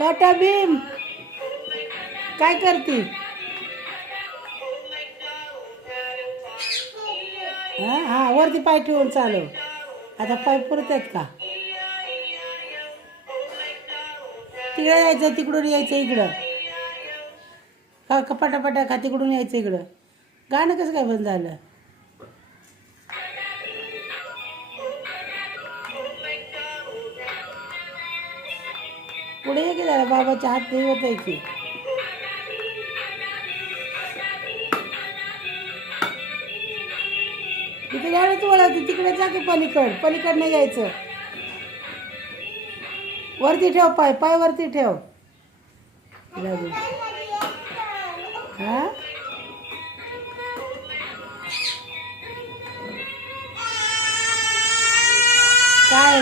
छोटा भीम काय करते? हा हा वरती पाय ठेवून चालव. आता पाय पुरत आहेत का? तिकडे यायचं, तिकडून यायचं इकडं. का पटापटा का तिकडून यायचं इकडं. गाणं कसं काय बंद झालं? पुढे ये की जरा, बाबाच्या हात नाही होत आहे की. तिथे गाडीच वळवते, तिकडे जा की पलीकड नाही यायचं. वरती ठेव पाय, पाय वरती ठेव. हा काय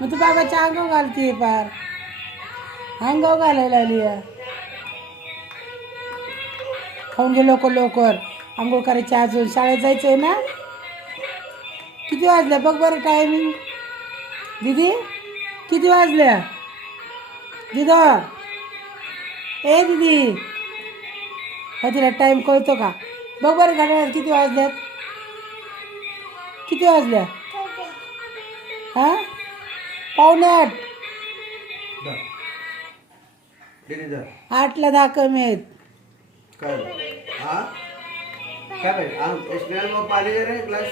मग तू बाबाच्या अंगावर घालतीये पार. अंगावर घालायला आली आहे. खाऊन घे लवकर लवकर, आंघोळ करायची, अजून शाळेत जायचं आहे ना. किती वाजल्या बघ बरं टायमिंग. दीदी किती वाजल्या? दिदा ए दीदी, हो तिला टाईम कळतो का? बघ बरं घड्याळात किती वाजल्यात. किती वाजल्या? हा 7:45. 8ला 10 कमी आहेत. काय? हा काय पाहिजे? पाणी दे रे ग्लास.